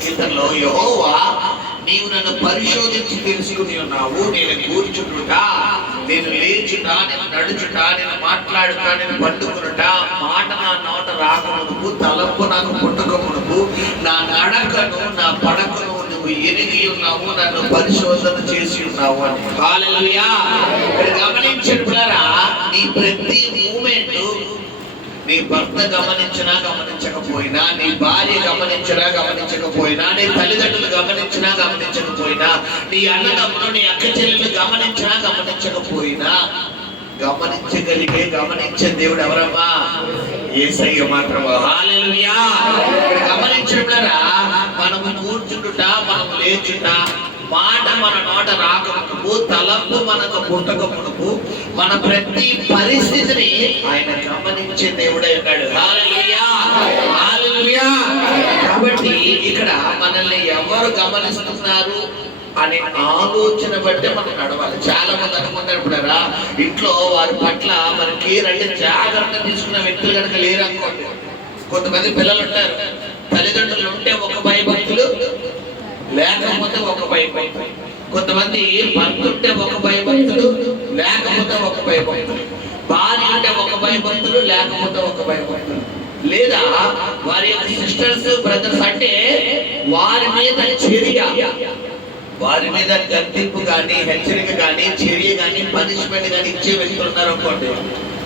కీర్తనలో యెహోవా నీవు నన్ను పరిశోధించి తెలుసుకుని ఉన్నావు. నేను కూర్చుంటుట, నేను లేచుట, నేను నడుచుట, నేను మాట్లాడుట, నేను పండుకునుట, మాట నా నోట రాకమునుపు, తలంపు నాకు పుట్టకమునుపు, నా నడకను నా పడకను నువ్వు ఎరిగి ఉన్నావు, నన్ను పరిశోధన చేసి ఉన్నావు అని. హల్లెలూయా. గమనించరా, నీ ప్రతి మూమెంట్ నీ భర్త గమనించినా గమనించకపోయినా, నీ భార్య గమనించినా గమనించకపోయినా, నీ తల్లిదండ్రులు గమనించినా గమనించకపోయినా, నీ అన్నదమ్ములు నీ అక్క చెల్లెలు గమనించినా గమనించకపోయినా, గమనించగలిగే గమనించే దేవుడు ఎవరమ్మా? యేసయ్య మాత్రమే. హల్లెలూయా. గమనించడరా, మనము కూర్చుంటుట, మనము లేచుట, మాట మన నోట రాకమునుపు, తలంపు మనకు పుట్టకమునుపు, మన ప్రతి పరిస్థితిని ఆయన గమనించే దేవుడై ఉన్నాడు. హల్లెలూయా, హల్లెలూయా. కాబట్టి ఇక్కడ మనల్ని ఎవరు గమనిస్తున్నారు అనే ఆలోచన బట్టే మనం నడవాలి. చాలా మంది అనుకుంటారు ఇప్పుడరా, ఇంట్లో వారి పట్ల మనకి రెండు జాగ్రత్త తీసుకున్న వ్యక్తులు కనుక లేరు అనుకోండి. కొంతమంది పిల్లలు ఉంటారు, తల్లిదండ్రులు ఉంటే ఒక భయభక్తులు, లేకపోతే ఒక భయభక్తులు. కొంతమంది భర్త ఉంటే ఒక భయభక్తులు, లేకపోతే ఒక భయభక్తులు. భార్య ఉంటే ఒక భయభక్తులు, లేకపోతే ఒక భయభక్తులు. లేదా వారి యొక్క సిస్టర్స్ బ్రదర్స్ అంటే వారి మీద చర్య, వారి మీద గర్తింపు కానీ హెచ్చరిక కానీ చర్య కానీ పనిష్మెంట్ కానీ ఇచ్చే వ్యక్తులు ఉన్నారు అనుకోండి,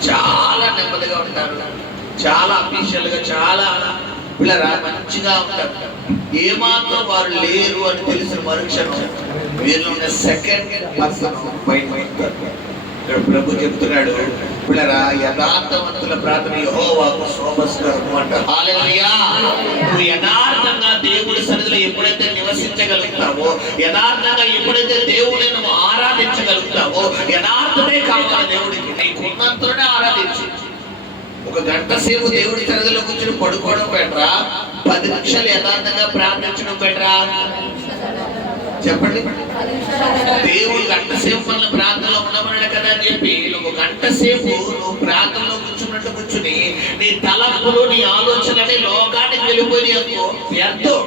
చాలా నెమ్మదిగా ఉంటారు, చాలా అఫీషియల్ గా, చాలా పిల్లరా మంచిగా ఉంటారు. ఏమాత్రం వారు లేరు అని తెలిసిన మరుక్షణం వీళ్ళు ఉన్న సెకండ్ పర్సన్ పైన ఉంటారు. ఇక్కడ ప్రభు చెప్తున్నాడు, పిల్లరా యథార్థవంతుల ప్రార్థన యెహోవాకు శోభస్కరము అంటారు. హల్లెలూయా. నువ్వు యథార్థంగా దేవుడి సన్నిధిలో ఎప్పుడైతే నివసించగలుగుతావో, యథార్థంగా ఎప్పుడైతే దేవుడిని నువ్వు ఆరాధించగలుగుతావో, యథార్థమే కావాలి దేవుడికి, నీకున్నంతలోనే ఆరాధించు. ఒక గంట సేపు దేవుడి సన్నిధిలో కూర్చొని పడుకోవడం బెటరా, 10 నిమిషాలు యథార్థంగా ప్రార్థించడం బెటరా? చెప్పండి. దేవుడు గంట సేపు మన ప్రార్థనలో ఉండమన్నాడు కదా అని చెప్పి నువ్వు గంట సేపు నువ్వు ప్రార్థనలో కూర్చున్నట్టు కూర్చుని నీ తలంపులు నీ ఆలోచనని లోకానికి వెళ్ళిపోయి అనుకో వ్యర్థం.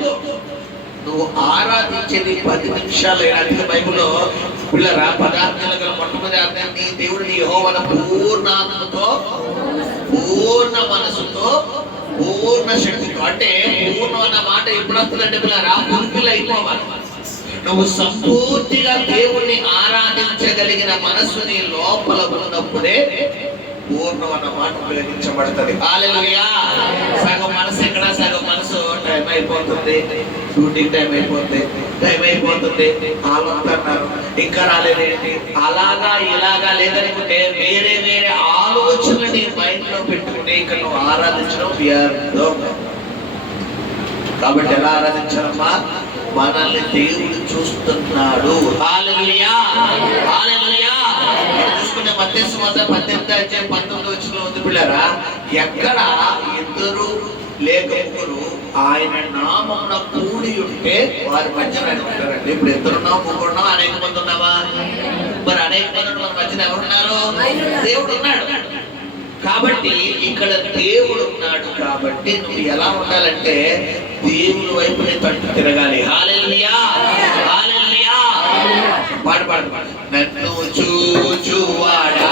నువ్వు ఆరాధించేది 10 నిమిషాలు. అందుకే బైబిల్లో పిల్లరా పదార్థాలు గల మొట్టమొదటి ఆజ్ఞని దేవుడిని యెహోవాను పూర్ణ ఆత్మతో, పూర్ణ మనసుతో, పూర్ణ శక్తితో. అంటే పూర్ణ అన్న మాట ఎప్పుడు వస్తుందంటే పిల్లరా ఫుల్ఫిల్ అయిపోవాలి. నువ్వు సంపూర్తిగా దేవుణ్ణి ఆరాధించగలిగిన మనసు నీ లోపల ఉన్నప్పుడే పూర్ణం అన్న మాట ఉపయోగించబడుతుంది. హల్లెలూయా. సగం మనసు ఎక్కడ, సగం మనసు టైం అయిపోతుంది, షూటింగ్ టైం అయిపోతుంది, ఆలోచన్నారు ఇంకా రాలేదేంటి, అలాగా ఇలాగా లేదనుకుంటే వేరే వేరే ఆలోచనలు నీ మైండ్ లో పెట్టుకుంటే ఇక్కడ నువ్వు ఆరాధించడం వ్యర్థం. కాబట్టి ఎలా ఆరాధించాలమ్మా? మనల్ని దేవుడు చూస్తున్నాడు. హల్లెలూయా. హల్లెలూయా. చూసుకునే మత్తయి సువార్త 18:19 ఉంది పిల్లరా, ఎక్కడ ఇద్దరు లేక ముగ్గురు ఆయన నామమున కూడి ఉంటే వారి మధ్యన ఆయన ఉంటారండి. ఇప్పుడు ఇద్దరున్నావు, ముగ్గురున్నావు, అనేక మంది ఉన్నావా? మరి అనేక మంది మన మధ్యన ఎవరున్నారు? దేవుడు ఉన్నాడు. కాబట్టి ఇక్కడ దేవుడు ఉన్నాడు. కాబట్టి నువ్వు ఎలా ఉండాలంటే దేవుని వైపునే తట్టు తిరగాలి. హల్లెలూయా. హల్లెలూయా. పాడు. నన్ను చూచువాడా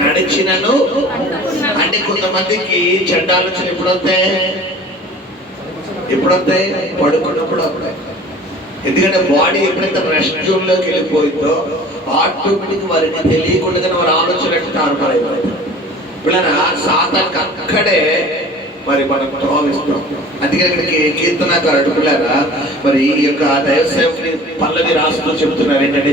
నడిచినను అంటే కొంతమందికి చెడ్డ ఆలోచన ఎప్పుడు వస్తాయి? పడుకున్నప్పుడు వస్తాయి. ఎందుకంటే బాడీ ఎప్పుడైతే రెస్ట్ జోన్ లోకి వెళ్ళిపోయిందో ఆటోమేటిక్ వారికి తెలియకుండానే వారి ఆలోచన తారుమారైపోయింది. పిల్లల సాతానికి అక్కడే మరి మనం త్రోవిస్తాం. అందుకే ఇక్కడికి కీర్తనకారుడు పిల్లరా మరి ఈ యొక్క దైవ సేవకుని పల్లవి రాస్తూ చెబుతున్నారు ఏంటంటే,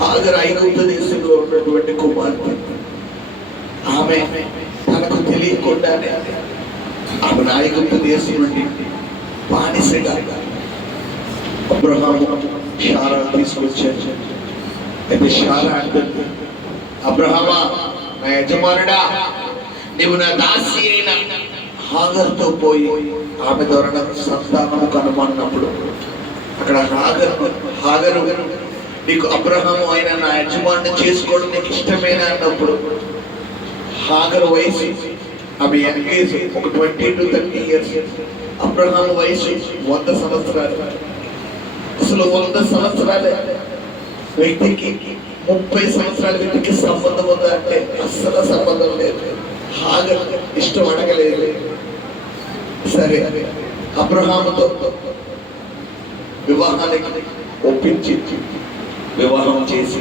హాగరు ఐగుప్తు దేశంలో ఉన్నటువంటి కుమార్తె. ఆమె తనకు తెలియకుండానే ఆమె ఐగుప్తు దేశం నుండి బానిసగా అబ్రహాము శారా తీసుకొచ్చారు. అయితే శారా అంటుంది, అబ్రహామా, నా యజమానుడా, నీవు నా దాసి అయిన హాగరుతో పోయి ఆమె ద్వారా నాకు సంతానము కనుమన్నప్పుడు అక్కడ హాగరు నీకు అబ్రహాము అయిన నా యజమాని చేసుకోవడం నీకు ఇష్టమేనా అన్నప్పుడు హాగరు వయసు ఆమె యంగ్ ఏజ్ ఒక 20 to 30 years. అబ్రహాము వయసు 100 సంవత్సరాలు. అసలు 100 సంవత్సరాలే వ్యక్తికి 30 సంవత్సరాల వ్యక్తికి సంబంధం ఉందా అంటే అస్సలు సంబంధం లేదు. హాగరు ఇష్టం అడగలేదు. సరే, అబ్రహాముతో వివాహానికి ఒప్పించి వివాహం చేసి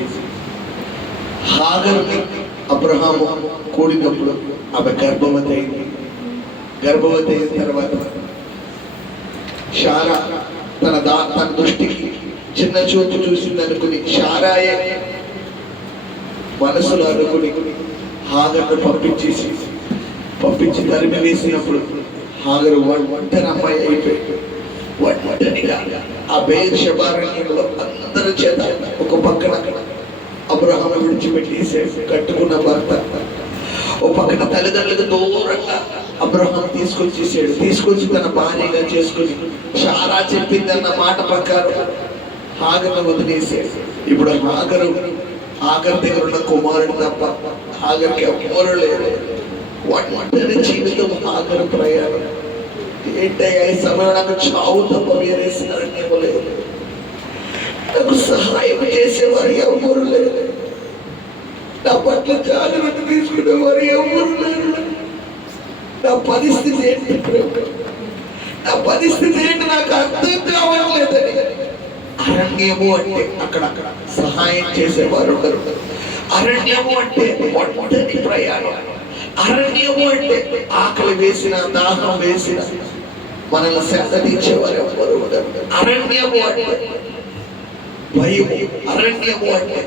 హాగరుని అబ్రహాము కూడినప్పుడు ఆమె గర్భవతి అయింది. గర్భవతి అయిన తర్వాత శారా తన దృష్టికి చిన్న చూపు చూసింది అనుకుని శారాయే మనసులో అనుకుని హాగరును పంపించి తరిమి వేసినప్పుడు హాగరు ఒంటరి అమ్మాయి అయిపోయింది. ఒంటరిగా ఆ బెయేర్షెబారణ్యంలో అందరి చేత ఒక పక్కన అబ్రహాము విడిచిపెట్టేసే కట్టుకున్న భర్త, ఓ పక్కన తల్లిదండ్రులకు దూరంగా అబ్రహాము తీసుకొచ్చి తన భార్యగా చేసుకుని శారా చెప్పిందన్న మాట ప్రకారం హాగరును వదిలేసాడు. ఇప్పుడు హాగరు దగ్గర ఉన్న కుమారుడు తప్ప హాగరుకి ఎవరు లేరు. ఒంటరి జీవితం హాగరు ప్రయాణం. ఏంటయ్యా ఈ సమయంలో నాకు చావు తప్ప వేరే శరణ్యం లేదు. పట్ల జాగ్రత్త తీసుకునేవారు ఎవరు లేరు. నా పరిస్థితి ఏంటి ప్రభు, నా పరిస్థితి ఏంటి నాకు అర్థం కావట్లేదని. అరణ్యము అంటే అక్కడక్కడ సహాయం చేసేవారు ఉండరు. అరణ్యము అంటే ఒంటరి ప్రయాణం. అరణ్యము అంటే ఆకలి వేసిన, దాహం వేసిన మనల్ని శాంతించేవారు ఎవరు ఉండరు. అరణ్యము అంటే భయము, అరణ్యము అంటే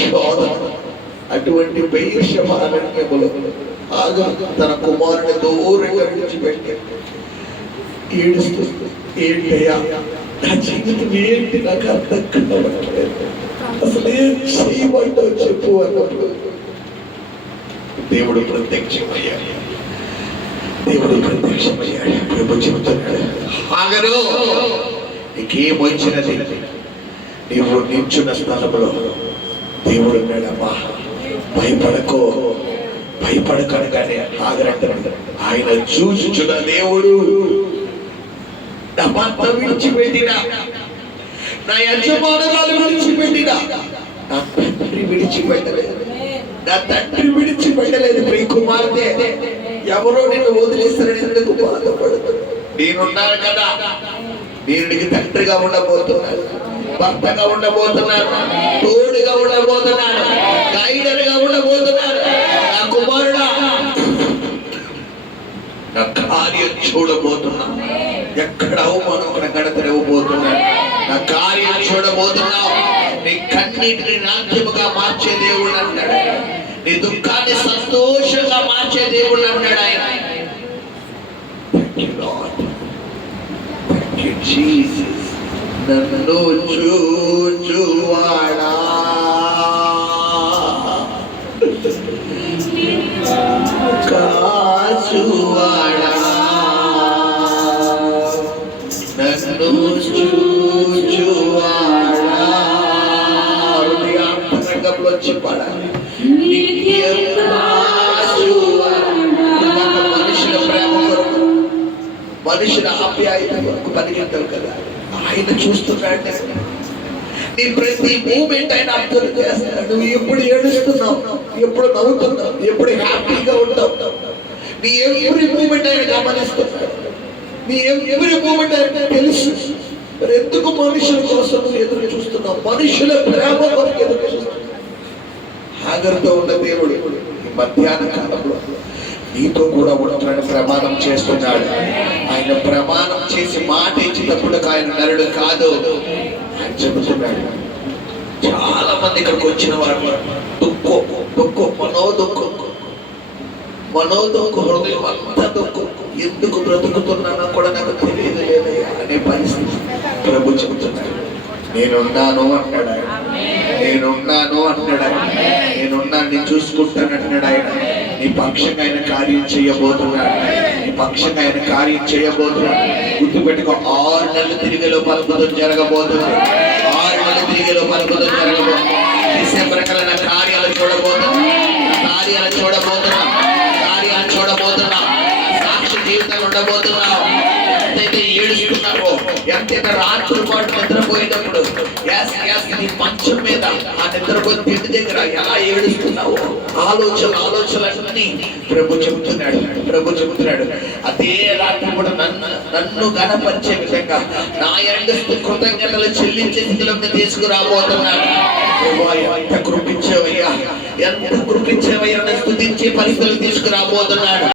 శోధన. అటువంటి బెయేర్షెబ అరణ్యములో ఆగరు తన కుమారుని దూరంగా విడిచిపెట్టి ఏడుస్తుంది. ఏంటయ్యా నా జీవితం ఏంటి, నాకు అర్థం కావట్లేదు, అసలు ఏం చేయమంటావు చెప్పు అన్నప్పుడు దేవుడు ప్రత్యక్షమయ్యాడు. దేవుడు ప్రత్యక్షమయ్యాడు. ప్రభు చెబుతున్నాడు, ఆగరు, నీకేమొచ్చినది, నీవు నిల్చున్న స్థలంలో దేవుడు ఉన్నాడమ్మా, భయపడకో, భయపడకనగానే ఆగరంటాడు. ఆయన చూచుచున్న దేవుడు నా భర్త విడిచిపెట్టిన, నా యజమానురాలు విడిచిపెట్టిన, నా తండ్రి విడిచిపెట్టలేదు, నా తండ్రి విడిచిపెట్టలేదు. ప్రియ కుమార్తె, ఎవరో నిన్ను వదిలేస్తారని ఎందుకు బాధపడదు? నేనున్నాను కదా, నేను నీకు తండ్రిగా ఉండబోతున్నాను, భర్తగా ఉండబోతున్నాను, తోడుగా ఉండబోతున్నాను, గైడర్గా ఉండబోతున్నాను. నా కుమారుడా, నా కార్యం చూడబోతున్నాను. ఎక్కడ అవమానం అక్కడ గడతనివ్వబోతున్నాను. నా కార్యం చూడబోతున్నావు. నీ కన్నీటిని నాట్యముగా మార్చే దేవుడు అన్నాడు. నీ దుఃఖాన్ని సంతోషంగా మార్చే దేవుడు అన్నాడు ఆయన. నన్ను చూచువాడా, కాచువాడా, నన్ను చూచువాడా. హృదయాంతరంగంలో వచ్చి పడాలి. మనుషుల ప్రేమ కొరకు, మనుషుల ఆప్యాయత కొరకు పరిగెత్తావు కదా, ఆయన చూస్తున్నాడు. నీ ప్రతి మూమెంట్ ఆయన అబ్జర్వ్ చేస్తున్నాడు. నువ్వు ఎప్పుడు ఏడుస్తున్నావు, ఎప్పుడు నవ్వుతున్నావు, ఎప్పుడు హ్యాపీగా ఉంటావు, నీ ఎవ్రీ మూమెంట్ ఆయన గమనిస్తున్నాడు. నీ ఎవ్రీ మూమెంట్ ఆయన తెలుసు. మరి ఎందుకు మనుషుల కోసం ఎదురు చూస్తున్నావు? మనుషుల ప్రేమ కొరకు ఎదురు చూస్తున్నావు. హాగరుతో ఉన్న దేవుడు ఈ మధ్యాహ్న కాలంలో నీతో కూడా ఉంటాడని ప్రమాణం చేస్తున్నాడు. ఆయన ప్రమాణం చేసి మాట ఇచ్చినప్పుడు ఆయన నరుడు కాదు. ఆయన చెబుతున్నాడు, చాలా మంది ఇక్కడికి వచ్చిన వారు మనోదుఃఖం, హృదయం అంతా దుఃఖం. ఎందుకు బ్రతుకుతున్నానో కూడా నాకు తెలియదు లేదయ్యా అనే పరిస్థితి. ప్రభు చెబుతున్నాడు, నేనున్నాను అంటాడు ఆయన. నేనున్నాను అంటాడు ఆయన. నేనున్నాను, నేను చూసుకుంటాను అంటున్నాడు ఆయన. నీ పక్షంగా ఆయన కార్యం చేయబోతున్నాడు. నీ పక్షంగా ఆయన కార్యం చేయబోతున్నాడు. గుర్తుపెట్టుకో, 6 నెలలు తిరిగిలో పలుకుతం జరగబోతుంది. 6 నెలలు తిరిగిలో పలుకుతం జరగబోతుంది. డిసెంబర్ కల్లా నా కార్యాలు చూడబోతున్నా, కార్యాలు చూడబోతున్నా, కార్యాలు చూడబోతున్నా. సాక్షి జీవితం ఉండబోతున్నావు. ఎంతైతే ఏడుస్తున్నావో, ఎంతైతే రాత్రి పాటు నిద్రపోయేటప్పుడు నీ మంచం మీద ఆ నిద్రపోయిన తిండి దగ్గర ఎలా ఏడుస్తున్నావో, ఆలోచనలన్నీ ప్రభు చెబుతున్నాడు. అదే రాత్రి కూడా నన్ను గణపరిచే విధంగా నా ఎందు కృతజ్ఞతలు చెల్లించే స్థితిలోకి తీసుకురాబోతున్నాడు. ఎంత కృపించేవయ్యా, ఎంత కృపించేవయ్యా స్తుతించే పరిస్థితులు తీసుకురాబోతున్నాడు.